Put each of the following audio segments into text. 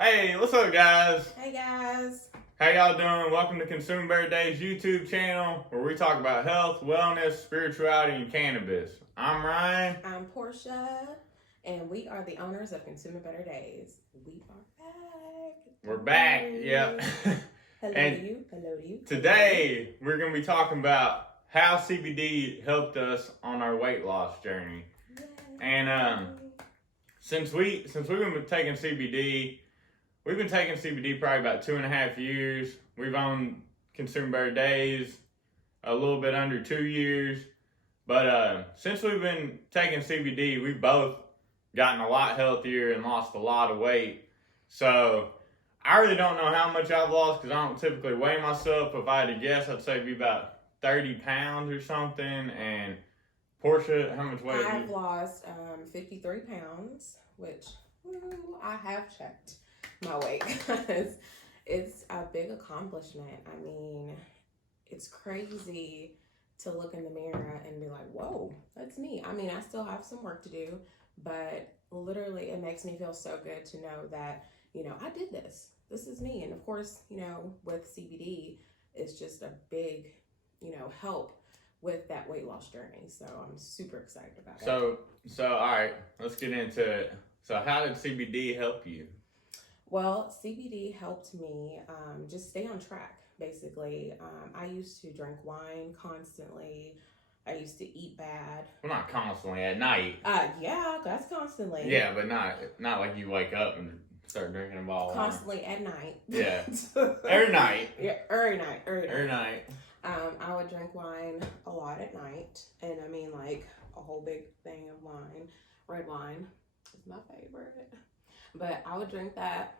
Hey, what's up, guys? Hey guys. How y'all doing? Welcome to Consumer Better Days YouTube channel, where we talk about health, wellness, spirituality, and cannabis. I'm Ryan. I'm Porscha, and we are the owners of Consumer Better Days. We are back. We're back, yeah. Hello And to you. Hello to you. Today, we're going to be talking about how CBD helped us on our weight loss journey. Yay. And since we've been taking CBD, we've been taking CBD probably about 2.5 years. We've owned Consumer Better Days a little bit under 2 years. But since we've been taking CBD, we've both gotten a lot healthier and lost a lot of weight. So I really don't know how much I've lost because I don't typically weigh myself. If I had to guess, I'd say it'd be about 30 pounds or something. And Porscha, how much weight have I've you? lost 53 pounds, which I have checked my weight because it's a big accomplishment. I mean, it's crazy to look in the mirror and be like, whoa, that's me. I mean, I still have some work to do, but literally it makes me feel so good to know that, I did this. This is me. And of course, with CBD, it's just a big, help with that weight loss journey. So I'm super excited about it. So all right, let's get into it. So how did CBD help you? Well, CBD helped me just stay on track, basically. I used to drink wine constantly. I used to eat bad. Well, not constantly, at night. Yeah, that's constantly. Yeah, but not like you wake up and start drinking a bottle of wine. Constantly at night. Yeah. Every night. Yeah, every night. Every night. I would drink wine a lot at night, and I mean like a whole big thing of wine. Red wine is my favorite. But I would drink that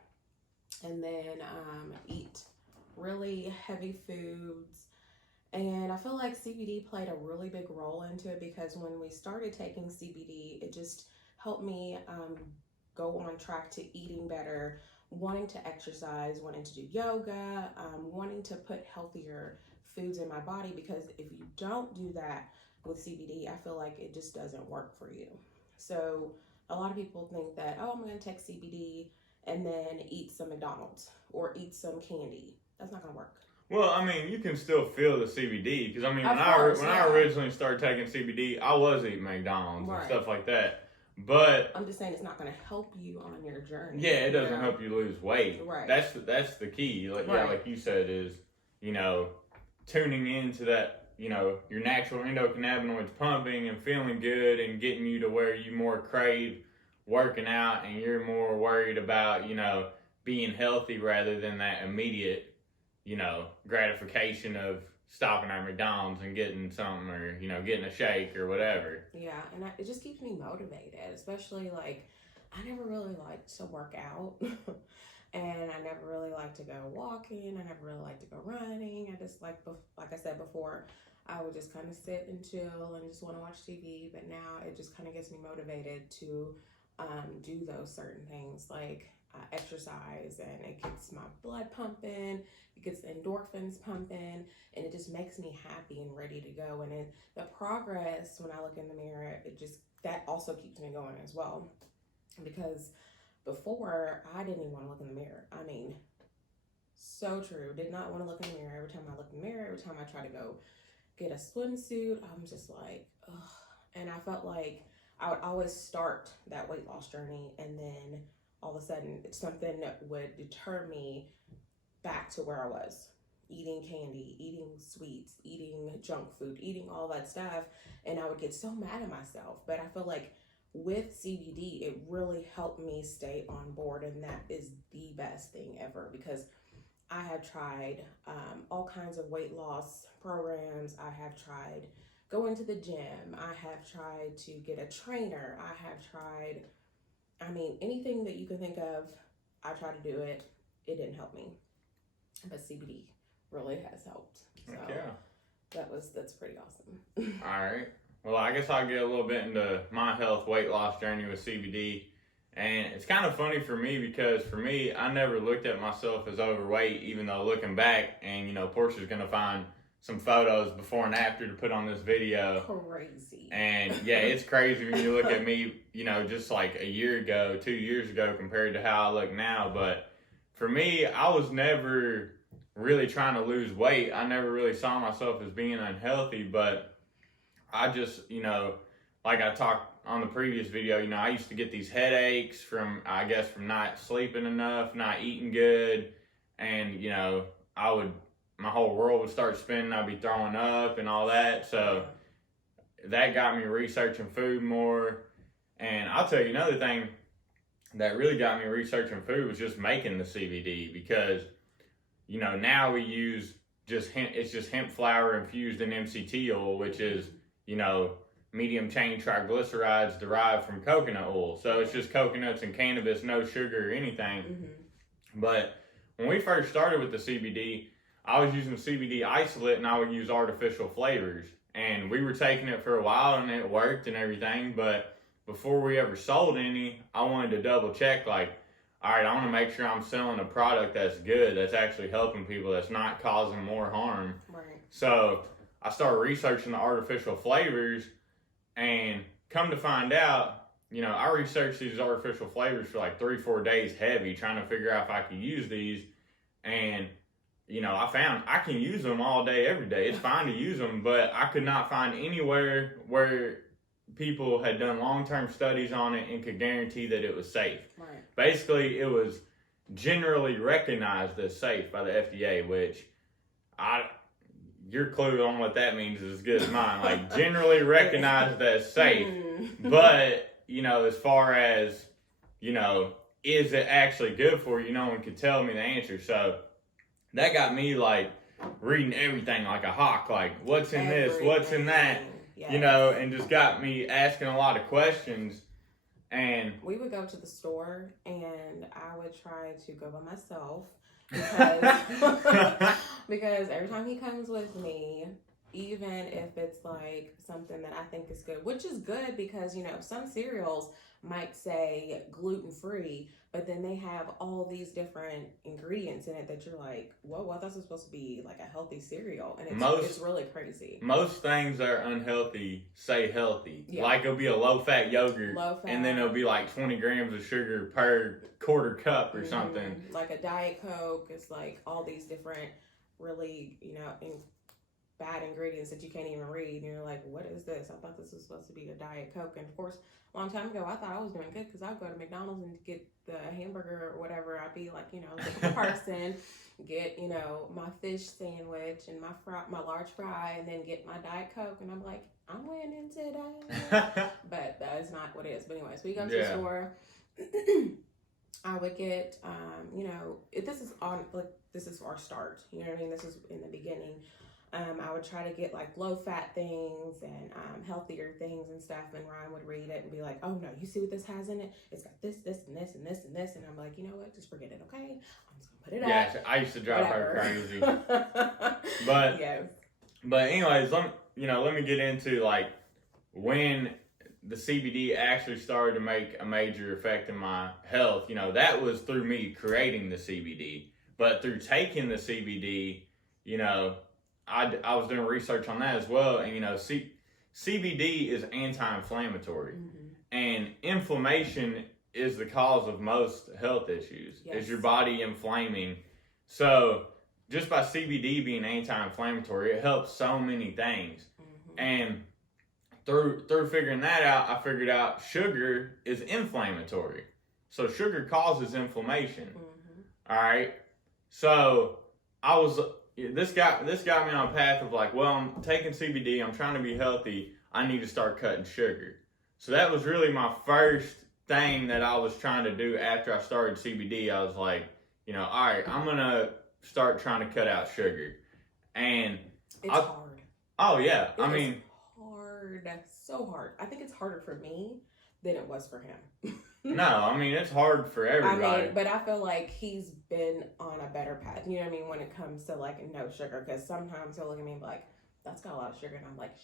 and then eat really heavy foods. And I feel like CBD played a really big role into it because when we started taking CBD, it just helped me go on track to eating better, wanting to exercise, wanting to do yoga, wanting to put healthier foods in my body, because if you don't do that with CBD, I feel like it just doesn't work for you. So a lot of people think that, oh, I'm going to take CBD and then eat some McDonald's or eat some candy. That's not going to work. Well, I mean, you can still feel the CBD because I mean, when Of course, I originally started taking CBD, I was eating McDonald's and stuff like that. But I'm just saying it's not going to help you on your journey. yeah, it doesn't help you lose weight. Right. That's the key. Like yeah, like you said, is tuning into that. Your natural endocannabinoids pumping and feeling good and getting you to where you more crave working out and you're more worried about, being healthy rather than that immediate, gratification of stopping at McDonald's and getting something or, getting a shake or whatever. Yeah, and it just keeps me motivated, especially like I never really liked to work out. And I never really liked to go walking. I never really liked to go running. I just like I said before, I would just kind of sit and chill and just want to watch TV. But now it just kind of gets me motivated to do those certain things like exercise, and it gets my blood pumping, it gets the endorphins pumping, and it just makes me happy and ready to go. And the progress when I look in the mirror, that also keeps me going as well, because before, I didn't even want to look in the mirror. I mean, so true. Did not want to look in the mirror. Every time I look in the mirror, every time I try to go get a swimsuit, I'm just like, ugh. And I felt like I would always start that weight loss journey, and then all of a sudden, it's something that would deter me back to where I was. Eating candy, eating sweets, eating junk food, eating all that stuff. And I would get so mad at myself. But I feel like with CBD, it really helped me stay on board, and that is the best thing ever, because I have tried all kinds of weight loss programs. I have tried going to the gym. I have tried to get a trainer. I have tried, anything that you can think of, I tried to do it. It didn't help me, but CBD really has helped. So yeah, that's pretty awesome. All right. Well, I guess I'll get a little bit into my health weight loss journey with CBD. And it's kind of funny for me because for me, I never looked at myself as overweight, even though looking back, and Porscha's going to find some photos before and after to put on this video. Crazy. And yeah, it's crazy when you look at me, you know, just like a year ago, 2 years ago compared to how I look now. But for me, I was never really trying to lose weight. I never really saw myself as being unhealthy, but I just, you know, like I talked on the previous video, you know, I used to get these headaches from, I guess, from not sleeping enough, not eating good. And, you know, my whole world would start spinning. I'd be throwing up and all that. So that got me researching food more. And I'll tell you another thing that really got me researching food was just making the CBD, because, you know, now we use it's just hemp flower infused in MCT oil, which is, you know, medium chain triglycerides derived from coconut oil. So it's just coconuts and cannabis, no sugar or anything. Mm-hmm. But when we first started with the CBD, I was using CBD isolate and I would use artificial flavors. And we were taking it for a while and it worked and everything. But before we ever sold any, I wanted to double check, like, all right, I want to make sure I'm selling a product that's good, that's actually helping people, that's not causing more harm. Right. So I started researching the artificial flavors, and come to find out, you know, I researched these artificial flavors for like 3-4 days heavy, trying to figure out if I could use these. And, you know, I found I can use them all day, every day. It's fine to use them, but I could not find anywhere where people had done long-term studies on it and could guarantee that it was safe. Right. Basically, it was generally recognized as safe by the FDA, which your clue on what that means is as good as mine. Like, generally recognized as safe. But, you know, as far as, you know, is it actually good for you? No one could tell me the answer. So that got me, like, reading everything like a hawk. Like, what's in this? What's in that? Yes. You know, and just got me asking a lot of questions. And we would go to the store and I would try to go by myself because every time he comes with me, even if it's like something that I think is good, which is good because, you know, some cereals might say gluten-free, but then they have all these different ingredients in it that you're like, whoa, I thought this was supposed to be like a healthy cereal. And it's really crazy. Most things that are unhealthy say healthy. Yeah. Like, it'll be a low-fat yogurt, and then it'll be like 20 grams of sugar per quarter cup or something. Like a Diet Coke, it's like all these different really, you know, bad ingredients that you can't even read. And you're like, what is this? I thought this was supposed to be a Diet Coke. And of course, a long time ago, I thought I was doing good because I'd go to McDonald's and get the hamburger or whatever. I'd be like, you know, the person, get, you know, my fish sandwich and my large fry, and then get my Diet Coke. And I'm like, I'm winning today. But that is not what it is. But anyways, we go to the store. I would get, you know, this is our start. You know what I mean? This is in the beginning. I would try to get like low-fat things and healthier things and stuff, and Ryan would read it and be like, oh no, you see what this has in it? It's got this, this, and this, and this, and this. And I'm like, you know what? Just forget it, okay? I'm just going to put it up. Yeah, I used to drive her crazy. But, yes. But anyways, let me get into like when the CBD actually started to make a major effect in my health. You know, that was through me creating the CBD. But through taking the CBD, you know, I was doing research on that as well, and you know, CBD is anti-inflammatory, and inflammation is the cause of most health issues. Yes. Is your body inflaming? So just by CBD being anti-inflammatory, it helps so many things. And through figuring that out, I figured out sugar is inflammatory. So sugar causes inflammation. All right. So this got me on a path of like, well, I'm taking CBD, I'm trying to be healthy, I need to start cutting sugar. So that was really my first thing that I was trying to do after I started CBD. I was like, you know, all right, I'm going to start trying to cut out sugar. And it's hard. Oh, yeah. It's hard. So hard. I think it's harder for me than it was for him. No, I mean, it's hard for everybody. I mean, but I feel like he's been on a better path. You know what I mean? When it comes to like no sugar, because sometimes he'll look at me and be like, "That's got a lot of sugar," and I'm like, "Shh."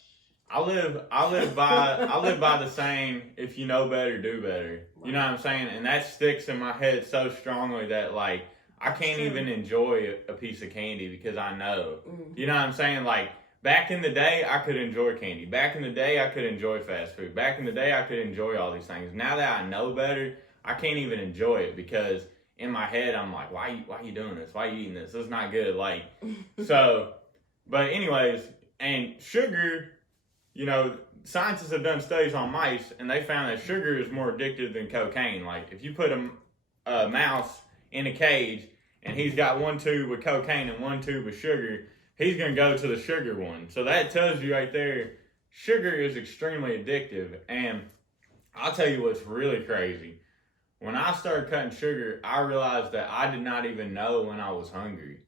I live by the saying, if you know better, do better. Right. You know what I'm saying? And that sticks in my head so strongly that like I can't True. even enjoy a piece of candy because I know. Mm-hmm. You know what I'm saying? Like, back in the day, I could enjoy candy. Back in the day, I could enjoy fast food. Back in the day, I could enjoy all these things. Now that I know better, I can't even enjoy it because in my head, I'm like, why you doing this? Why are you eating this? This is not good. Like, so, but anyways, and sugar, you know, scientists have done studies on mice, and they found that sugar is more addictive than cocaine. Like, if you put a mouse in a cage, and he's got one tube with cocaine and one tube with sugar, he's going to go to the sugar one. So that tells you right there, sugar is extremely addictive. And I'll tell you what's really crazy. When I started cutting sugar, I realized that I did not even know when I was hungry.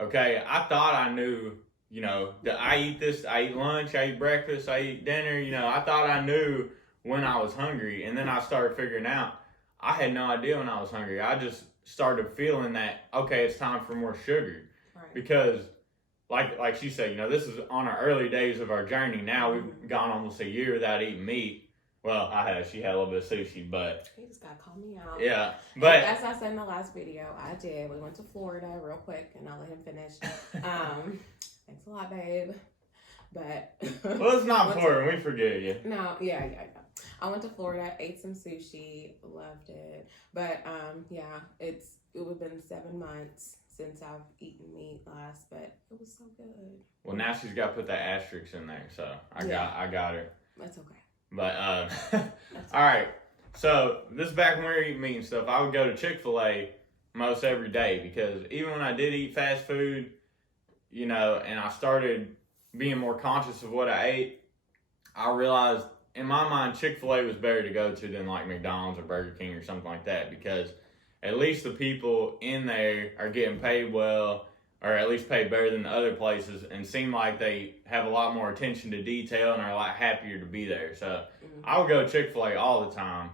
Okay, I thought I knew, you know, that I eat this, I eat lunch, I eat breakfast, I eat dinner, you know, I thought I knew when I was hungry. And then I started figuring out, I had no idea when I was hungry. I just started feeling that, okay, it's time for more sugar. Right. Because like she said, you know, this is on our early days of our journey. Now we've gone almost a year without eating meat. Well, she had a little bit of sushi, but he just gotta call me out. Yeah, but as I said in the last video, we went to Florida real quick, and I'll let him finish. Thanks a lot, babe. But well, it's not important. We forget you. No, yeah. I went to Florida, ate some sushi, loved it. But it would have been 7 months since I've eaten meat last, but it was so good. Well, now she's got to put that asterisk in there, so I got her. That's okay. But all right. So this is back when we were eating meat and stuff. I would go to Chick-fil-A most every day because even when I did eat fast food, you know, and I started being more conscious of what I ate, I realized in my mind Chick-fil-A was better to go to than like McDonald's or Burger King or something like that because at least the people in there are getting paid well, or at least paid better than the other places, and seem like they have a lot more attention to detail and are a lot happier to be there. So I would go to Chick-fil-A all the time,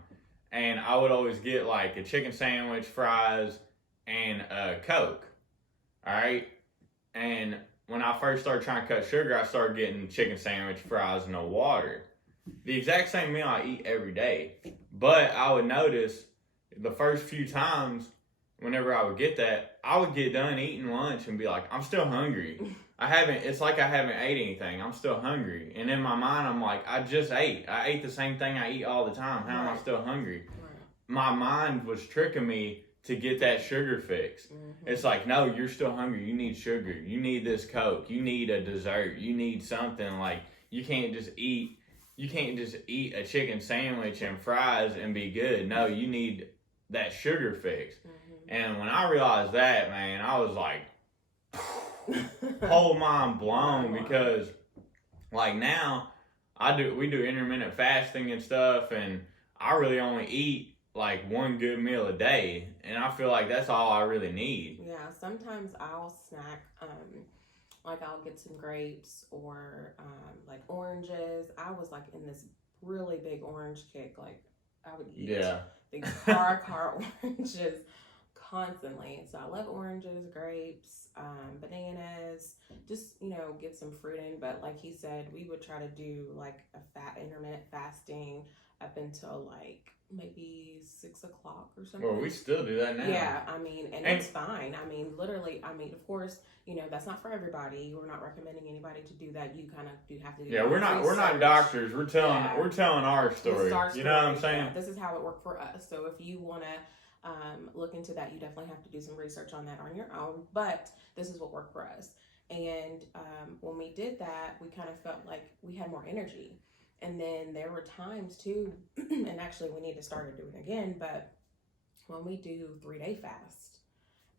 and I would always get like a chicken sandwich, fries, and a Coke. All right? And when I first started trying to cut sugar, I started getting chicken sandwich, fries, and no water. The exact same meal I eat every day. But I would notice the first few times, whenever I would get that, I would get done eating lunch and be like, I'm still hungry. It's like I haven't ate anything. I'm still hungry. And in my mind, I'm like, I just ate. I ate the same thing I eat all the time. How am I still hungry? Right. My mind was tricking me to get that sugar fix. Mm-hmm. It's like, no, you're still hungry. You need sugar. You need this Coke. You need a dessert. You need something. Like, you can't just eat a chicken sandwich and fries and be good. No, you need that sugar fix. Mm-hmm. And when I realized that, man, I was like, whole mind blown because like now we do intermittent fasting and stuff, and I really only eat like one good meal a day, and I feel like that's all I really need. Yeah, sometimes I'll snack, like I'll get some grapes or like oranges. I was like in this really big orange kick, like I would eat big car oranges constantly. So I love oranges, grapes, bananas, just, you know, get some fruit in. But like he said, we would try to do like a intermittent fasting up until like maybe 6 o'clock or something. Well, we still do that now. Yeah, I mean, and it's fine. I mean, literally, of course, you know, that's not for everybody. We're not recommending anybody to do that. You kind of do have to do. Yeah, we're not doctors. We're telling our story. You know what I'm saying? Yeah, this is how it worked for us. So if you want to look into that, you definitely have to do some research on that on your own. But this is what worked for us. And when we did that, we kind of felt like we had more energy. And then there were times too, and actually we need to start doing it again, but when we do 3-day fast,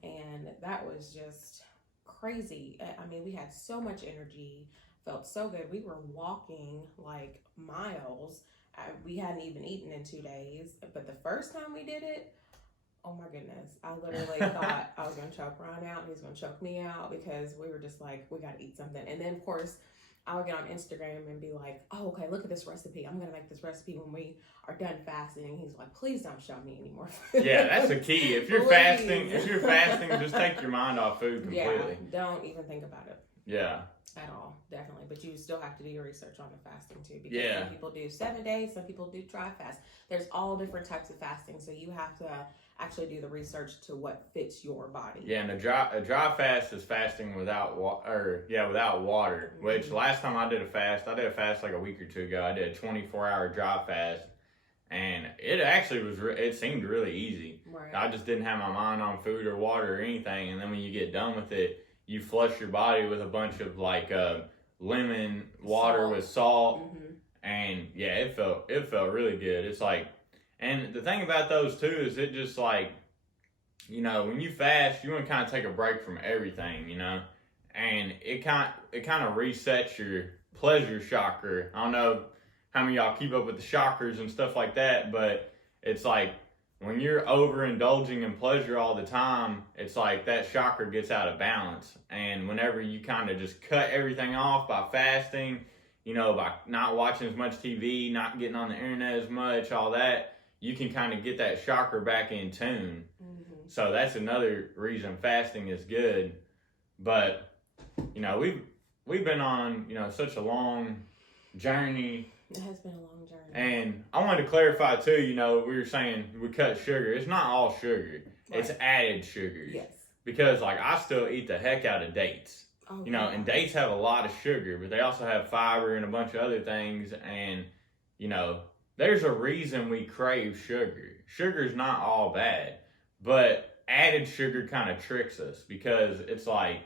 and that was just crazy. I mean, we had so much energy, felt so good. We were walking like miles. We hadn't even eaten in 2 days, but the first time we did it, oh my goodness, I literally thought I was going to choke Ryan out and he's going to choke me out because we were just like, we got to eat something. And then of course, I would get on Instagram and be like, oh, okay, look at this recipe. I'm going to make this recipe when we are done fasting. And he's like, please don't show me anymore food. Yeah, that's the key. If you're fasting, just take your mind off food completely. Yeah, don't even think about it. Yeah. At all, definitely. But you still have to do your research on the fasting too, because Yeah. some people do 7 days, some people do dry fast. There's all different types of fasting, so you have to actually do the research to what fits your body. Yeah, and a dry fast is fasting without water. Without water. Mm-hmm. Which last time I did a fast like a week or two ago. I did a 24-hour dry fast, and it actually was. It seemed really easy. Right. I just didn't have my mind on food or water or anything, and then when you get done with it, you flush your body with a bunch of like lemon water with salt, and yeah, it felt really good. It's like, and the thing about those too is it just like, when you fast, you want to kind of take a break from everything, and it kind of resets your pleasure chakra. I don't know how many of y'all keep up with the chakras and stuff like that, but it's like, when you're overindulging in pleasure all the time, it's like that chakra gets out of balance. And whenever you kind of just cut everything off by fasting, by not watching as much TV, not getting on the internet as much, all that, you can kind of get that chakra back in tune. Mm-hmm. So that's another reason fasting is good. But, we've been on, such a long journey. It has been a long journey. And I wanted to clarify too, we were saying we cut sugar. It's not all sugar. Right. It's added sugars. Yes. Because like I still eat the heck out of dates. Oh, and dates have a lot of sugar, but they also have fiber and a bunch of other things. And, there's a reason we crave sugar. Sugar's not all bad, but added sugar kind of tricks us because it's like,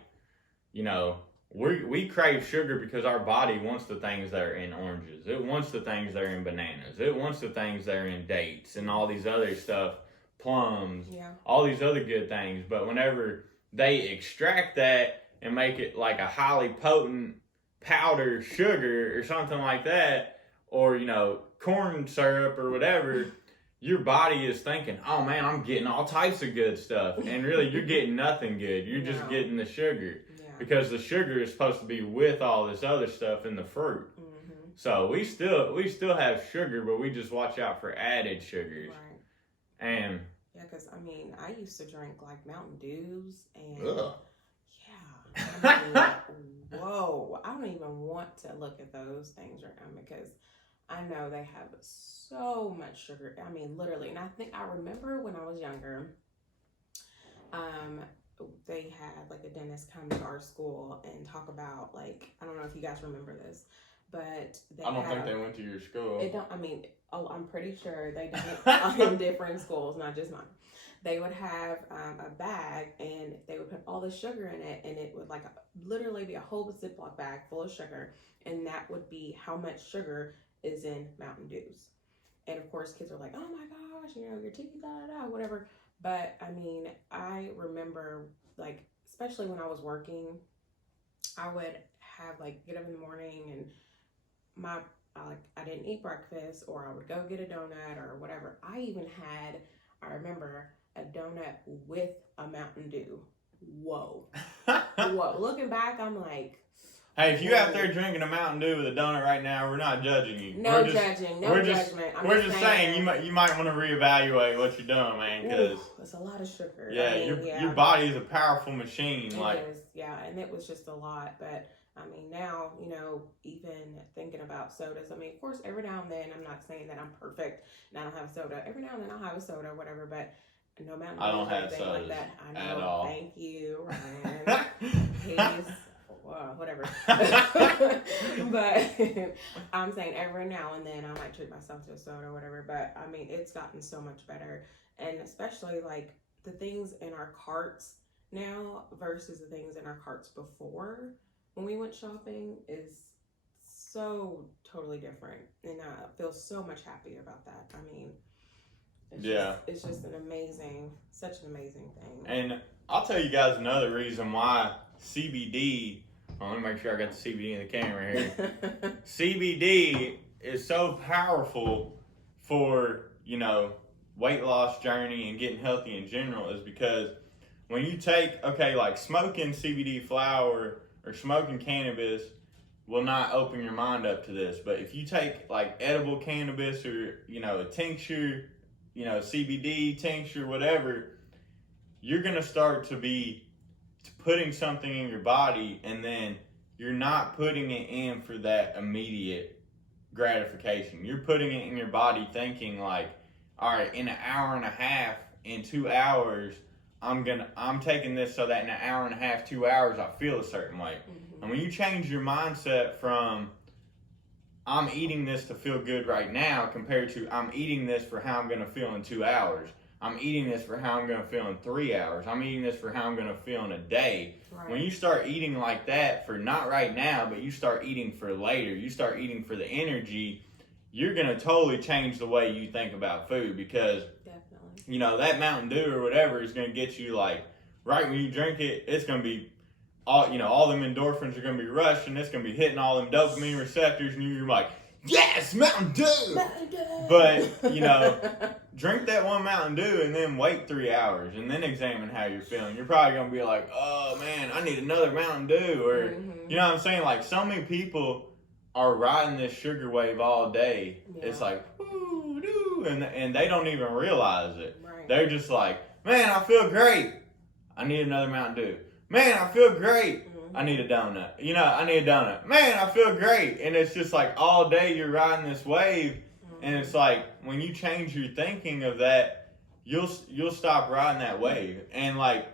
we crave sugar because our body wants the things that are in oranges. It wants the things that are in bananas. It wants the things that are in dates and all these other stuff, plums, all these other good things. But whenever they extract that and make it like a highly potent powder sugar or something like that, or, corn syrup or whatever, your body is thinking, oh man, I'm getting all types of good stuff. And really, you're getting nothing good. You're just getting the sugar. Because the sugar is supposed to be with all this other stuff in the fruit. Mm-hmm. So we still have sugar, but we just watch out for added sugars. Right. And yeah, because I used to drink like Mountain Dews and whoa, I don't even want to look at those things right now because I know they have so much sugar. Literally, and I remember when I was younger, they had like a dentist come to our school and talk about like, I don't know if you guys remember this, but I don't think they went to your school. I'm pretty sure they did in different schools, not just mine. They would have a bag and they would put all the sugar in it, and it would like literally be a whole Ziploc bag full of sugar, and that would be how much sugar is in Mountain Dews. And of course, kids are like, "Oh my gosh, your teeth, whatever." But I remember like, especially when I was working, I would have like get up in the morning and I didn't eat breakfast, or I would go get a donut or whatever. I remember a donut with a Mountain Dew. Whoa. Whoa. Looking back, I'm like, hey, if you're out there drinking a Mountain Dew with a donut right now, we're not judging you. No judgment. We're just saying you might want to reevaluate what you're doing, man, because it's a lot of sugar. Yeah, your body is a powerful machine. It is, yeah, and it was just a lot. But now, even thinking about sodas, of course, every now and then, I'm not saying that I'm perfect and I don't have a soda. Every now and then I'll have a soda, whatever, but no Mountain Dew or anything like that. I know. At all. Thank you, Ryan. He's whatever. But I'm saying every now and then I might treat myself to a soda or whatever. But it's gotten so much better, and especially like the things in our carts now versus the things in our carts before when we went shopping is so totally different, and I feel so much happier about that. It's just such an amazing thing. And I'll tell you guys another reason why CBD. Let me make sure I got the CBD in the camera here. CBD is so powerful for, weight loss journey and getting healthy in general is because when you take, like smoking CBD flower or smoking cannabis will not open your mind up to this. But if you take like edible cannabis or, a tincture, CBD tincture, whatever, you're going to start to be putting something in your body, and then you're not putting it in for that immediate gratification. You're putting it in your body thinking like, all right, in an hour and a half, in 2 hours, I'm taking this so that in an hour and a half, 2 hours, I feel a certain way. Mm-hmm. And when you change your mindset from I'm eating this to feel good right now compared to I'm eating this for how I'm going to feel in 2 hours. I'm eating this for how I'm going to feel in 3 hours. I'm eating this for how I'm going to feel in a day. Right. When you start eating like that for not right now, but you start eating for later, you start eating for the energy, you're going to totally change the way you think about food because, Definitely. you know, that Mountain Dew or whatever is going to get you like, right when you drink it, it's going to be all them endorphins are going to be rushing. It's going to be hitting all them dopamine receptors, and you're like, yes, Mountain Dew! Mountain Dew! But, you know, drink that one Mountain Dew and then wait 3 hours and then examine how you're feeling. You're probably going to be like, oh, man, I need another Mountain Dew. Or, you know what I'm saying? Like, so many people are riding this sugar wave all day. Yeah. It's like, ooh, doo, and they don't even realize it. Right. They're just like, man, I feel great. I need another Mountain Dew. Man, I feel great. I need a donut. You know, I need a donut. Man, I feel great. And it's just like all day you're riding this wave. And it's like when you change your thinking of that, you'll stop riding that wave. And like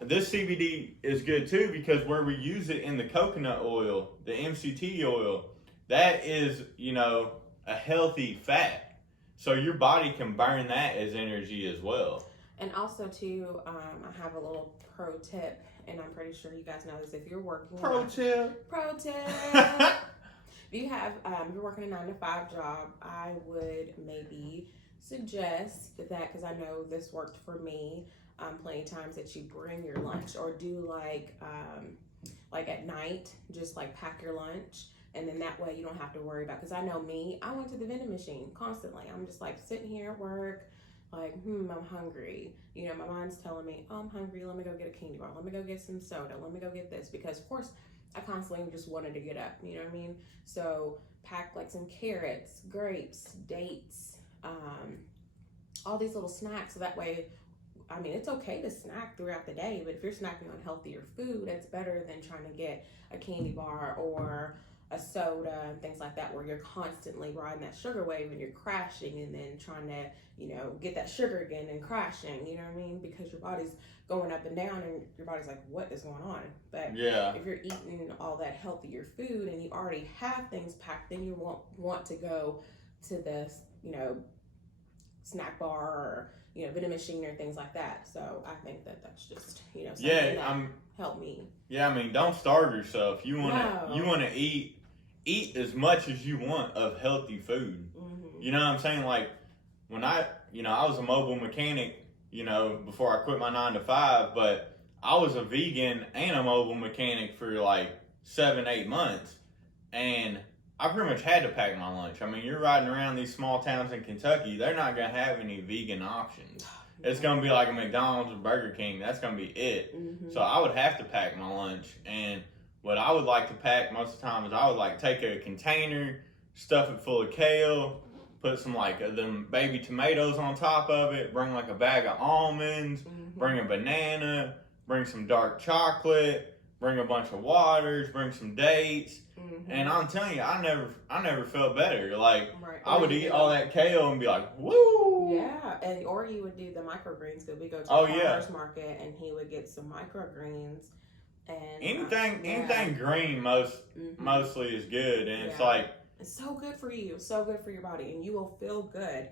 this CBD is good too because where we use it in the coconut oil, the MCT oil, that is, you know, a healthy fat. So your body can burn that as energy as well. And also too, I have a little pro tip, and I'm pretty sure you guys know this. If you're working, pro tip. If you have, you're working a 9-to-5 job, I would maybe suggest that because I know this worked for me. Plenty of times that you bring your lunch or do like at night, just like pack your lunch. And then that way you don't have to worry about, because I know me, I went to the vending machine constantly. I'm just like sitting here at work, like, I'm hungry. You know, my mind's telling me, oh, I'm hungry. Let me go get a candy bar. Let me go get some soda. Let me go get this. Because, of course, I constantly just wanted to get up. You know what I mean? So pack like some carrots, grapes, dates, all these little snacks. So that way, I mean, it's okay to snack throughout the day. But if you're snacking on healthier food, it's better than trying to get a candy bar or a soda and things like that, where you're constantly riding that sugar wave and you're crashing and then trying to, you know, get that sugar again and crashing, you know what I mean? Because your body's going up and down and your body's like, what is going on? But yeah, if you're eating all that healthier food and you already have things packed, then you won't want to go to this, you know, snack bar or, you know, vending machine or things like that. So I think that that's just, you know, something that helped me. Yeah, I mean, don't starve yourself. You wanna eat as much as you want of healthy food. Mm-hmm. You know what I'm saying? Like when I was a mobile mechanic, you know, before I quit my 9-to-5, but I was a vegan and a mobile mechanic for like 7-8 months, and I pretty much had to pack my lunch. I mean, you're riding around these small towns in Kentucky, they're not gonna have any vegan options. It's going to be like a McDonald's or Burger King. That's going to be it. Mm-hmm. So I would have to pack my lunch. And what I would like to pack most of the time is I would like take a container, stuff it full of kale, put some like them baby tomatoes on top of it, bring like a bag of almonds, bring a banana, bring some dark chocolate, bring a bunch of waters, bring some dates. And I'm telling you, I never felt better. Like, I would eat all that kale and be like, woo! Yeah, and or you would do the microgreens, because we go to the farmer's market and he would get some microgreens. And anything green mostly is good, and it's like, it's so good for you, so good for your body, and you will feel good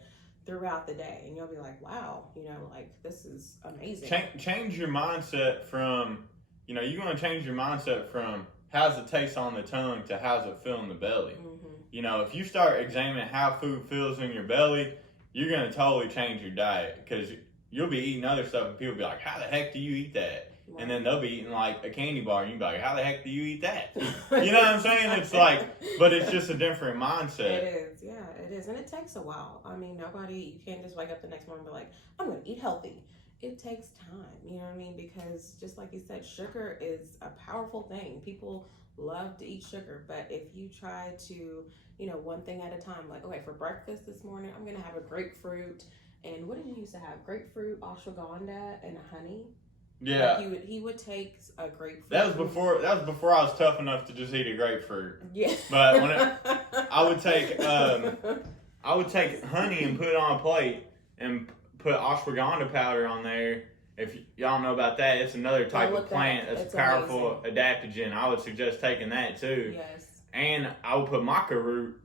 throughout the day, and you'll be like, wow, you know, like, this is amazing. Change your mindset from, you know, you want to change your mindset from how's it taste on the tongue to how's it feel in the belly. You know, if you start examining how food feels in your belly, you're going to totally change your diet, because you'll be eating other stuff and people be like, how the heck do you eat that? Wow. And then they'll be eating like a candy bar and you'll be like, how the heck do you eat that? You know what I'm saying? It's like, but it's just a different mindset. It is, yeah, it is. And it takes a while. I mean, you can't just wake up the next morning and be like, I'm going to eat healthy. It takes time, you know what I mean? Because just like you said, sugar is a powerful thing. People love to eat sugar, but if you try to, you know, one thing at a time, like, okay, for breakfast this morning, I'm going to have a grapefruit. And what did you used to have? Grapefruit, ashwagandha, and honey. Yeah. Like he would take a grapefruit. That was before I was tough enough to just eat a grapefruit. Yeah. But I would take honey and put it on a plate and put ashwagandha powder on there. If y'all know about that, it's another type of plant that's a powerful adaptogen. I would suggest taking that too. Yes. And I would put maca root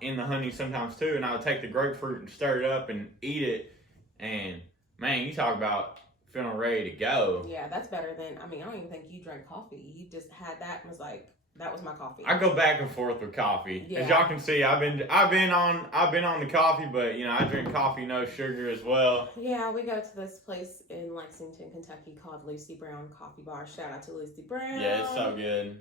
in the honey sometimes too, and I would take the grapefruit and stir it up and eat it. And man, you talk about feeling ready to go. Yeah, that's better than, I don't even think you drank coffee. You just had that and was like, that was my coffee. I go back and forth with coffee. Yeah. As y'all can see, I've been on the coffee, but I drink coffee no sugar as well. Yeah, we go to this place in Lexington, Kentucky called Lucy Brown Coffee Bar. Shout out to Lucy Brown. Yeah, it's so good.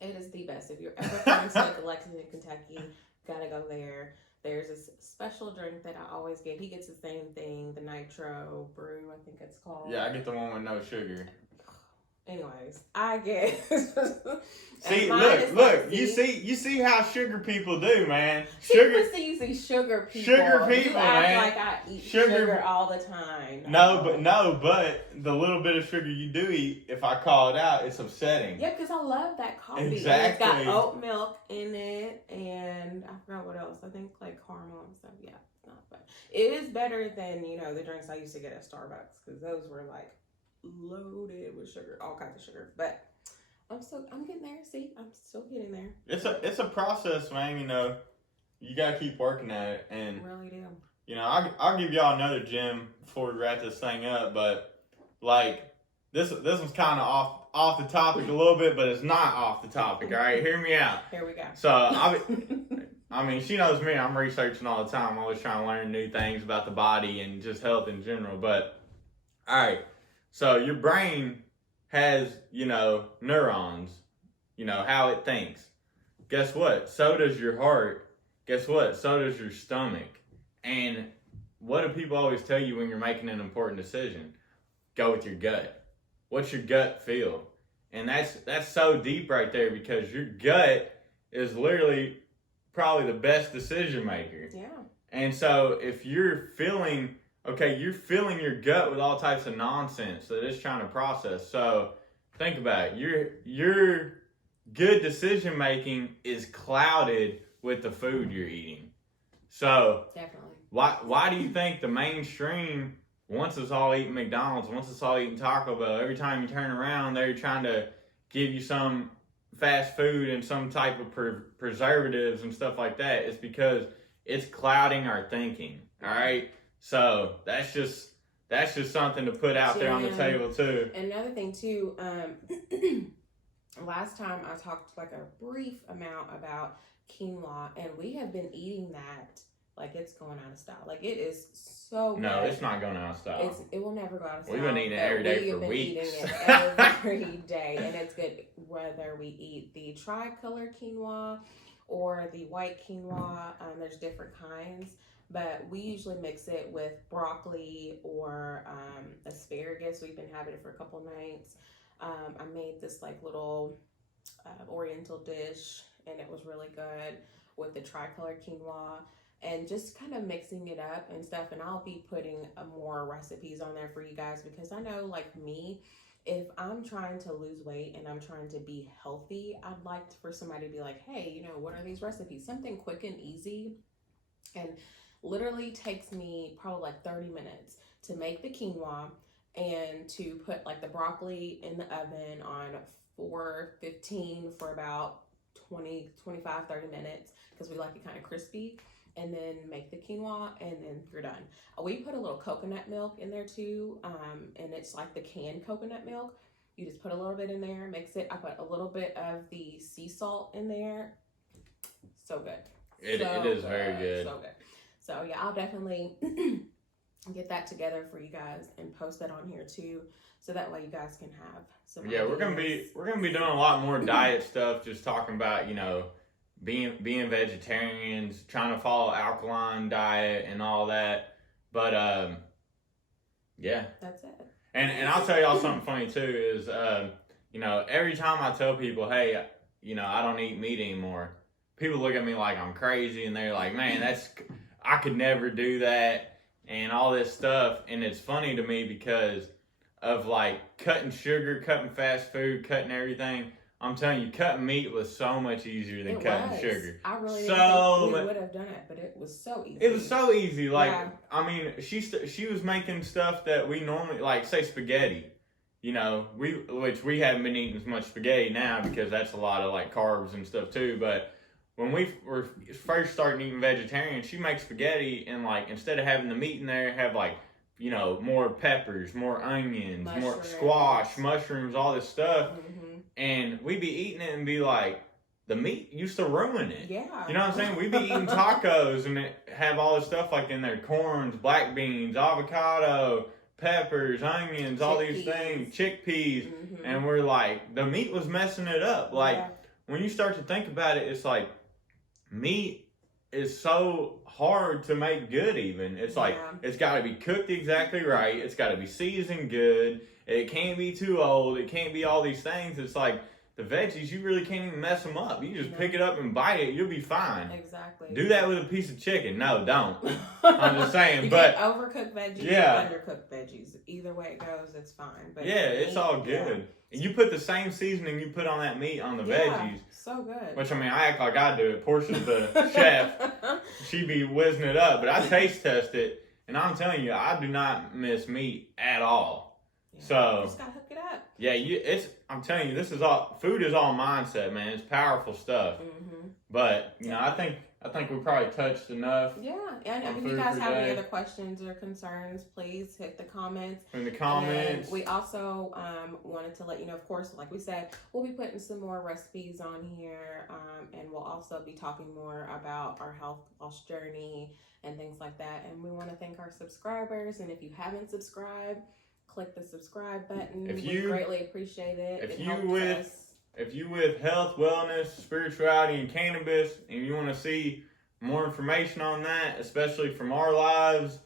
It is the best. If you're ever coming to Lexington, Kentucky, gotta go there. There's this special drink that I always get. He gets the same thing, the Nitro Brew, I think it's called. Yeah, I get the one with no sugar. Anyways, I get. See, look, you see how sugar people do, man. Sugar. You see sugar people. Sugar people, you act man. like I eat sugar all the time. No, but the little bit of sugar you do eat, if I call it out, it's upsetting. Yeah, because I love that coffee. Exactly. And it's got oat milk in it, and I forgot what else. I think like caramel and stuff. Yeah, it's not bad. It is better than the drinks I used to get at Starbucks, because those were like loaded with sugar, all kinds of sugar. But I'm getting there. See, I'm still getting there. It's a process, man. You gotta keep working at it, and I really do. I'll give y'all another gem before we wrap this thing up. But like this one's kind of off the topic a little bit, but it's not off the topic. All right, hear me out. Here we go. So she knows me. I'm researching all the time. I'm always trying to learn new things about the body and just health in general. But all right. So your brain has, neurons, how it thinks. Guess what? So does your heart. Guess what? So does your stomach. And what do people always tell you when you're making an important decision? Go with your gut. What's your gut feel? And that's so deep right there, because your gut is literally probably the best decision maker. Yeah. And so if you're feeling your gut with all types of nonsense that it's trying to process. So think about it. Your good decision making is clouded with the food you're eating. So definitely. Why do you think the mainstream wants us all eating McDonald's, wants us all eating Taco Bell? Every time you turn around, they're trying to give you some fast food and some type of preservatives and stuff like that. It's because it's clouding our thinking. All right. So that's just something to put out there on the table too. Another thing too, last time I talked like a brief amount about quinoa, and we have been eating that like it's going out of style. Like it is so good. No, it's not going out of style. It will never go out of style. We've been eating it every day for weeks. Eating it every day, and it's good whether we eat the tricolor quinoa or the white quinoa. There's different kinds. But we usually mix it with broccoli or asparagus. We've been having it for a couple nights. I made this like little oriental dish, and it was really good with the tricolor quinoa, and just kind of mixing it up and stuff. And I'll be putting more recipes on there for you guys, because I know, like me, if I'm trying to lose weight and I'm trying to be healthy, I'd like for somebody to be like, hey, what are these recipes? Something quick and easy. And literally takes me probably like 30 minutes to make the quinoa, and to put like the broccoli in the oven on 415 for about 20, 25, 30 minutes, because we like it kind of crispy, and then make the quinoa, and then you're done. We put a little coconut milk in there too, and it's like the canned coconut milk. You just put a little bit in there, mix it. I put a little bit of the sea salt in there. So good. It is very good. So good. So yeah, I'll definitely get that together for you guys and post that on here too, so that way you guys can have some. Yeah, we're gonna be doing a lot more diet stuff. Just talking about being vegetarians, trying to follow alkaline diet and all that. But yeah, that's it. And I'll tell y'all something funny too is every time I tell people, hey, I don't eat meat anymore, people look at me like I'm crazy, and they're like, man, I could never do that and all this stuff. And it's funny to me because of like cutting sugar, cutting fast food, cutting everything. I'm telling you, cutting meat was so much easier than cutting sugar. I really didn't think we would have done it, but it was so easy. It was so easy. Like, I mean, she was making stuff that we normally, like, say spaghetti. You know, which we haven't been eating as much spaghetti now because that's a lot of like carbs and stuff too. But when we were first starting eating vegetarian, she makes spaghetti and like instead of having the meat in there, have like, you know, more peppers, more onions, more squash, mushrooms, all this stuff. Mm-hmm. And we'd be eating it and be like, the meat used to ruin it. Yeah. You know what I'm saying? We'd be eating tacos and it have all this stuff like in there, corns, black beans, avocado, peppers, onions, all these things, chickpeas. Mm-hmm. And we're like, the meat was messing it up. Like, when you start to think about it, it's like, meat is so hard to make good even. It's like, it's got to be cooked exactly right. It's got to be seasoned good. It can't be too old. It can't be all these things. It's like, the veggies, you really can't even mess them up. You just pick it up and bite it. You'll be fine. Exactly. Do that with a piece of chicken. No, don't. I'm just saying. You but can't overcook veggies or undercook veggies. Either way it goes, it's fine. But it's all good. And you put the same seasoning you put on that meat on the veggies. So good. Which, I mean, I act like I do it. Porscha's the chef. She be whizzing it up. But I taste test it. And I'm telling you, I do not miss meat at all. Yeah, so you just gotta hook it up. Yeah, I'm telling you, food is all mindset, man. It's powerful stuff. Mm-hmm. But, you know, I think we probably touched enough. Yeah, and if you guys have any other questions or concerns, please hit the comments. In the comments. And we also wanted to let you know, of course, like we said, we'll be putting some more recipes on here, and we'll also be talking more about our health loss journey and things like that. And we want to thank our subscribers, and if you haven't subscribed, click the subscribe button. We greatly appreciate it. If you with health, wellness, spirituality, and cannabis, and you want to see more information on that, especially from our lives,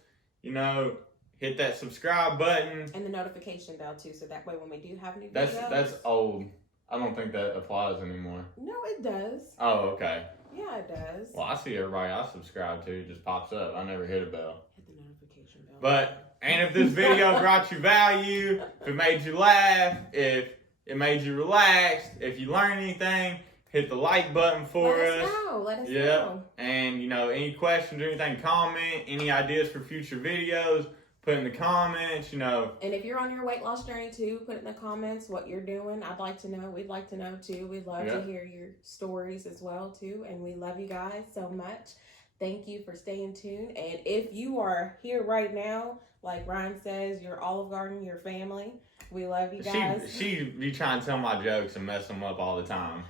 you know, hit that subscribe button. And the notification bell, too, so that way when we do have new videos. That's old. I don't think that applies anymore. No, it does. Oh, okay. Yeah, it does. Well, I see everybody I subscribe to, it just pops up. I never hit a bell. Hit the notification bell. And if this video brought you value, if it made you laugh, if it made you relaxed, if you learned anything, hit the like button for us. Let us know. And, you know, any questions or anything, comment. Any ideas for future videos, put in the comments, you know. And if you're on your weight loss journey, too, put in the comments what you're doing. I'd like to know. We'd like to know, too. We'd love to hear your stories as well, too. And we love you guys so much. Thank you for staying tuned. And if you are here right now, like Ryan says, your Olive Garden, your family, we love you guys. She be trying to tell my jokes and mess them up all the time.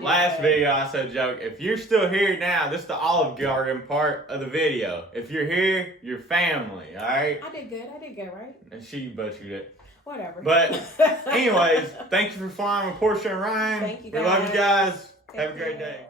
Last video I said a joke. If you're still here now, this is the Olive Garden part of the video. If you're here, you're family, all right? I did good, right? And she butchered it. Whatever. But anyways, thank you for flying with Porscha and Ryan. Thank you guys. We love you guys. Have a great day.